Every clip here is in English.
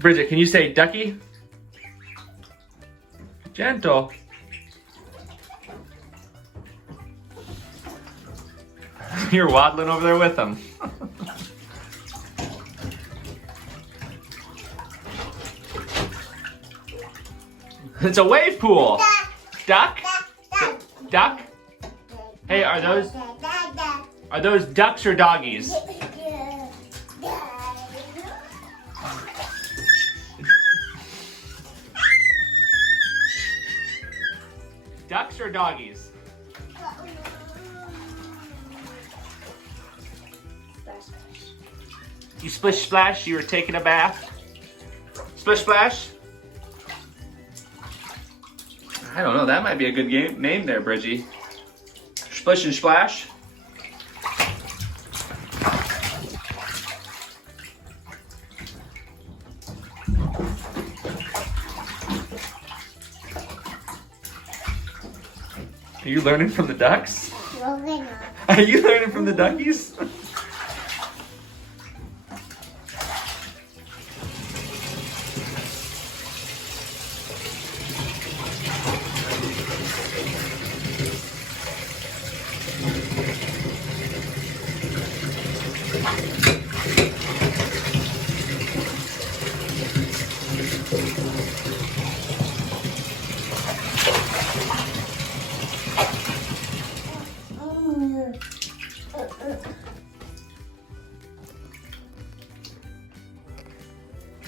Bridget, can you say ducky? Gentle. You're waddling over there with them. It's a wave pool. Duck? Duck? Hey, are those ducks or doggies? Ducks or doggies? You splish splash, you were taking a bath? Splish splash? I don't know, that might be a good name there, Bridgie. Splish and splash? Are you learning from the ducks? Are you learning from the duckies?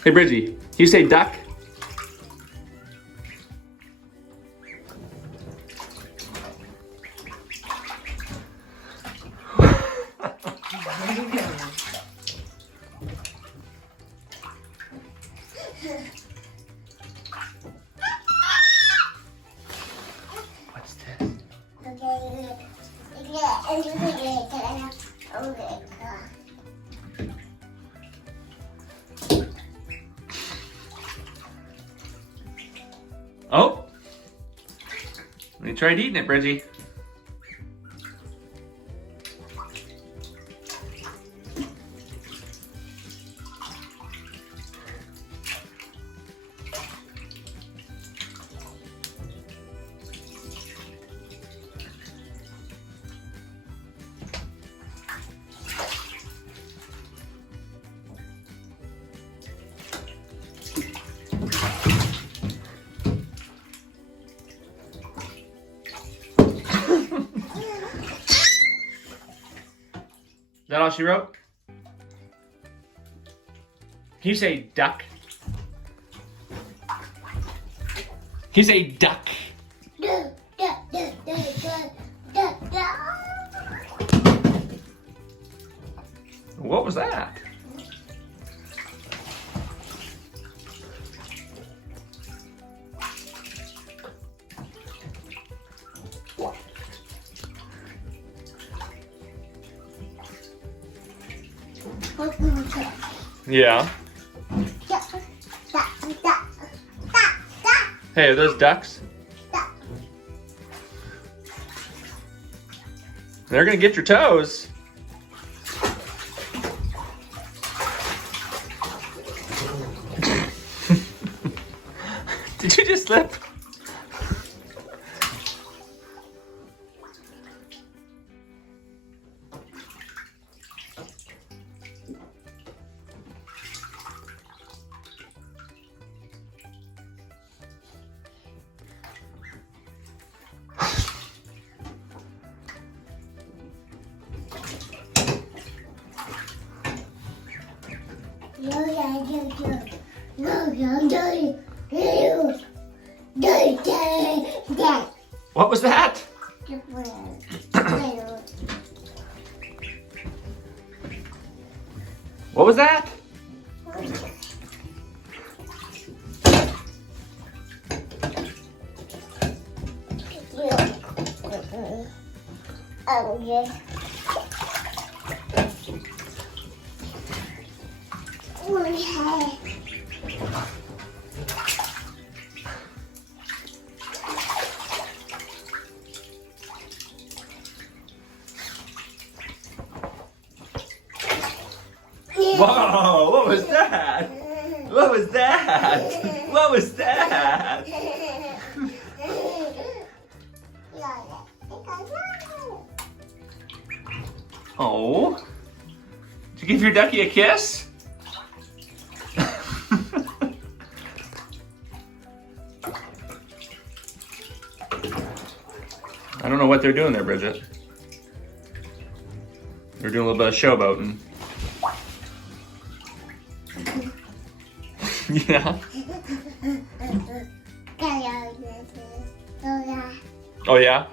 Hey Bridgie, can you say duck? What's this? Oh! You tried eating it, Bridgie. Is that all she wrote? Can you say duck? Can you say duck? What was that? Yeah. Hey, are those ducks? They're gonna get your toes. Did you just slip? What was that? What was that? Oh, yeah. Whoa, what was that? What was that? What was that? Oh, did you give your ducky a kiss? I don't know what they're doing there, Bridget. They're doing a little bit of showboating. Yeah. Oh yeah?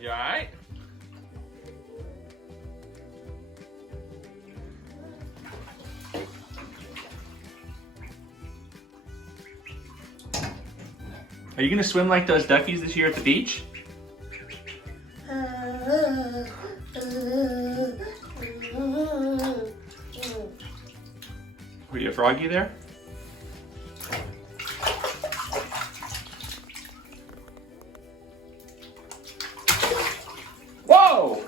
You alright? Are you gonna swim like those duckies this year at the beach? Were you a froggy there? Whoa!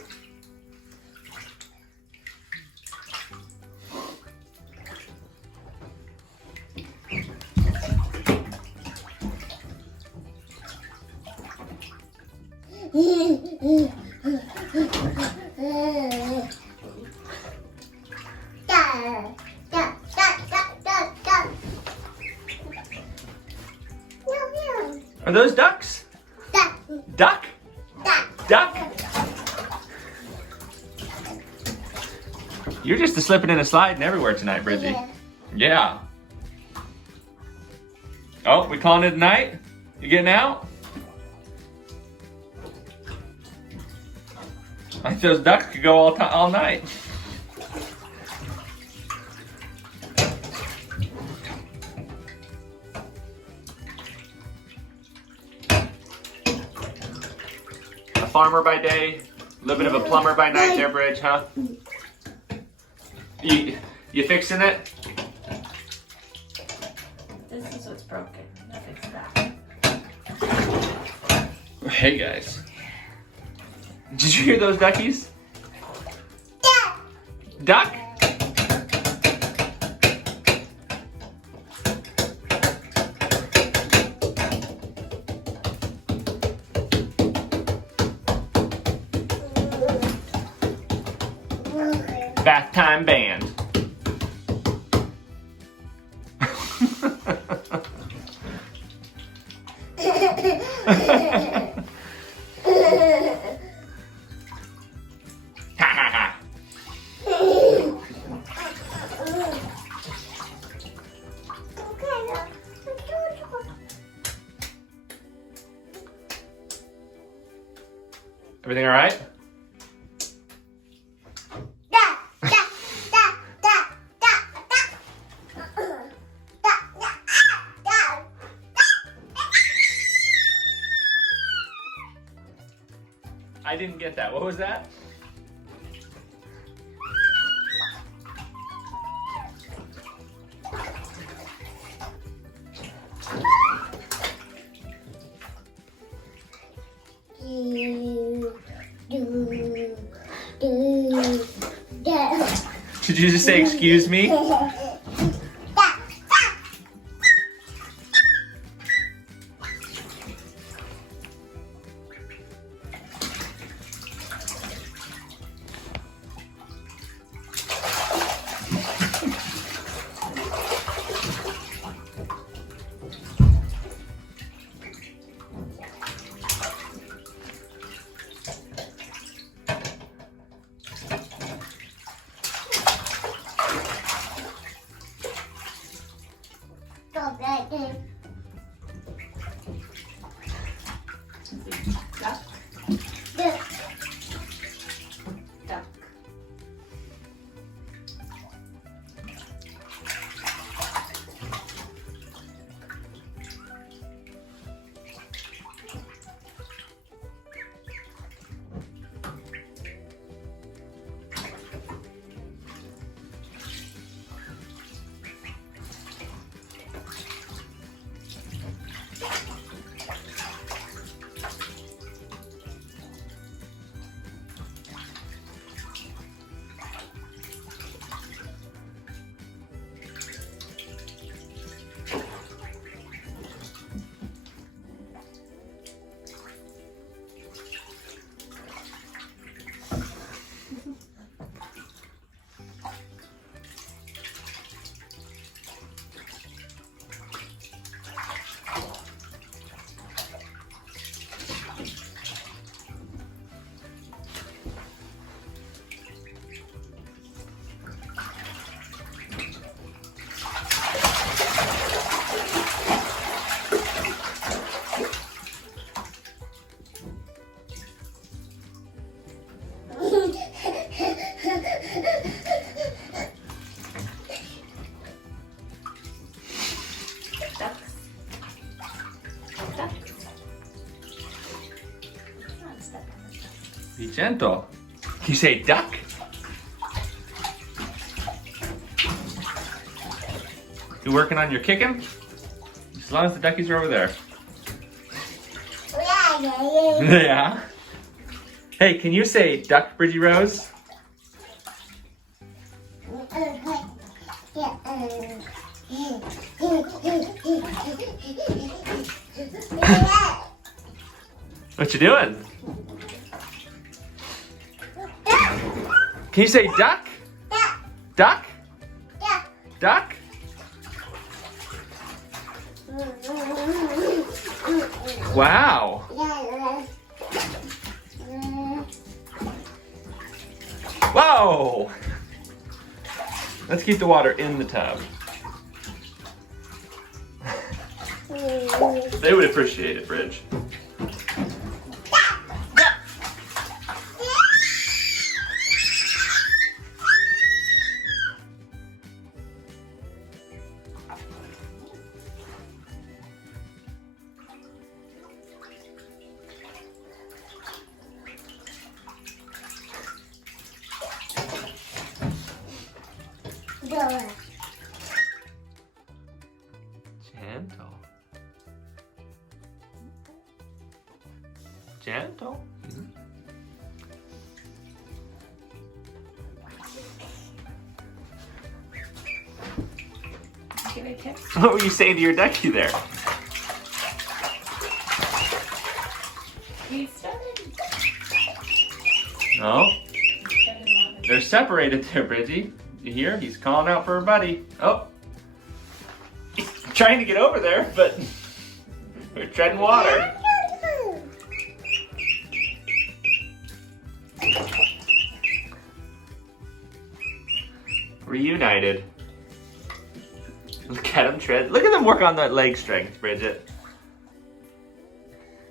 Are those ducks? Duck? Duck? You're just a slipping and a sliding everywhere tonight, Bridgie. Yeah. Oh, we calling it a night? You getting out? I think those ducks could go all night. A farmer by day, a little bit of a plumber by night there, Bridge, huh? You fixing it? This is what's broken. I'll fix that. Hey guys. Did you hear those duckies? Duck? Bath time band. Everything all right? I didn't get that. What was that? Did you just say excuse me? Duck. Duck. Be gentle. You say duck? You working on your kicking? As long as the duckies are over there. Yeah. Hey, can you say duck, Bridgie Rose? What you doing? Can you say duck? Duck? Duck? Wow. Whoa! Let's keep the water in the tub. They would appreciate it, Bridge. Gentle. Gentle. Give it a kiss. What were you saying to your ducky there? He started. No? They're separated there, Bridgie. You hear? He's calling out for a buddy. Oh. He's trying to get over there, but we're treading water. Reunited. Look at them tread. Look at them work on that leg strength, Bridget.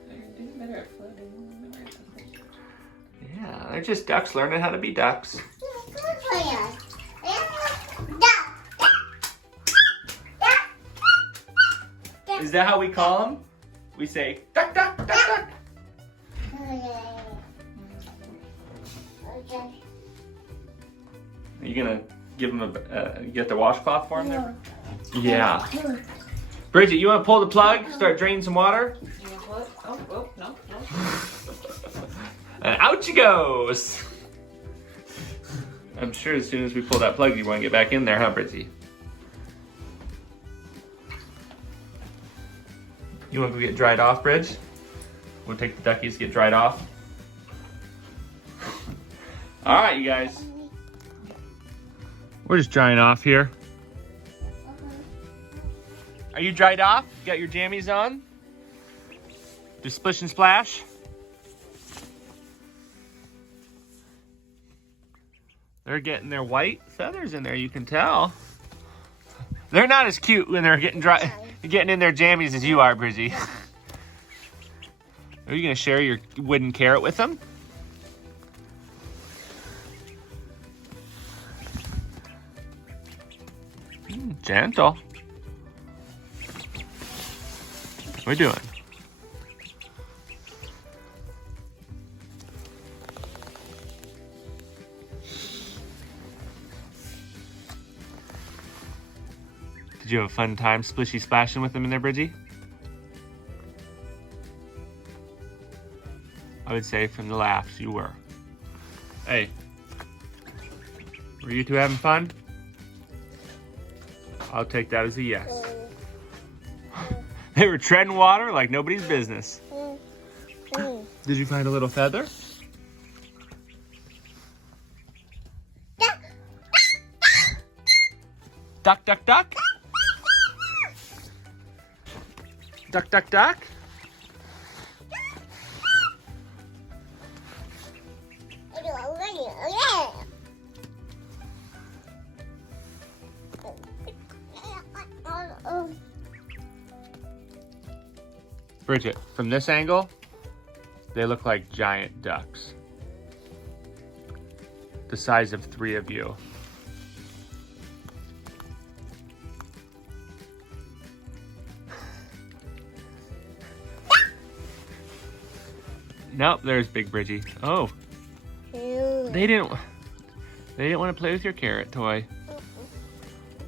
They're doing better at floating. Yeah, they're just ducks learning how to be ducks. Is that how we call them? We say duck, duck, duck, duck. you gonna give him get the washcloth for him there? No. Yeah. Bridget, you wanna pull the plug, start draining some water? You want what? Oh, no. And out she goes. I'm sure as soon as we pull that plug, you wanna get back in there, huh, Bridgie? You wanna go get dried off, Bridge? We'll take the duckies, get dried off. All right, you guys. We're just drying off here. Are you dried off? You got your jammies on? Just splish and splash? They're getting their white feathers in there, you can tell. They're not as cute when they're getting in their jammies as you are, Bridgie. Are you gonna share your wooden carrot with them? Gentle. What are we doing? Did you have a fun time splishy splashing with them in there, Bridgie? I would say from the laughs, you were. Hey, were you two having fun? I'll take that as a yes. They were treading water like nobody's business. Did you find a little feather? Duck, duck, duck. Duck, duck, duck. Bridget, from this angle, they look like giant ducks. The size of 3 of you. Nope, there's Big Bridgie. Oh. They didn't want to play with your carrot toy.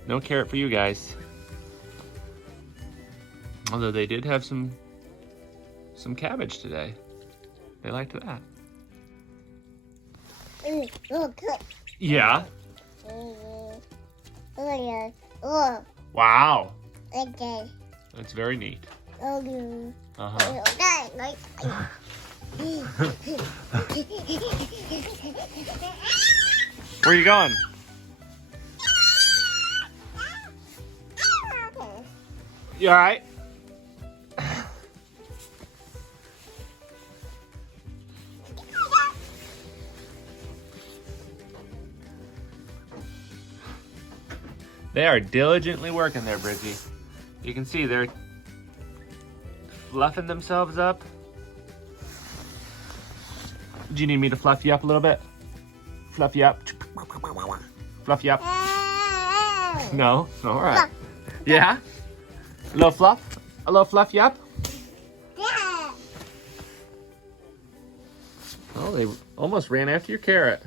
No carrot for you guys. Although they did have some cabbage today. They liked that. Yeah. Wow. That's very neat. Uh-huh. Where are you going? You all right? They are diligently working there, Bridgie. You can see they're fluffing themselves up. Do you need me to fluff you up a little bit? Fluff you up. Fluff you up. No? All right. Yeah? A little fluff? A little fluff you up? Oh, they almost ran after your carrot.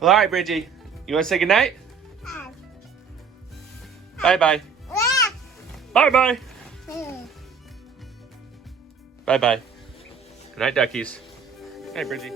Well, all right, Bridgie. You want to say goodnight? Bye-bye. Bye-bye. Bye-bye. Good night, duckies. Hey, Bridgie.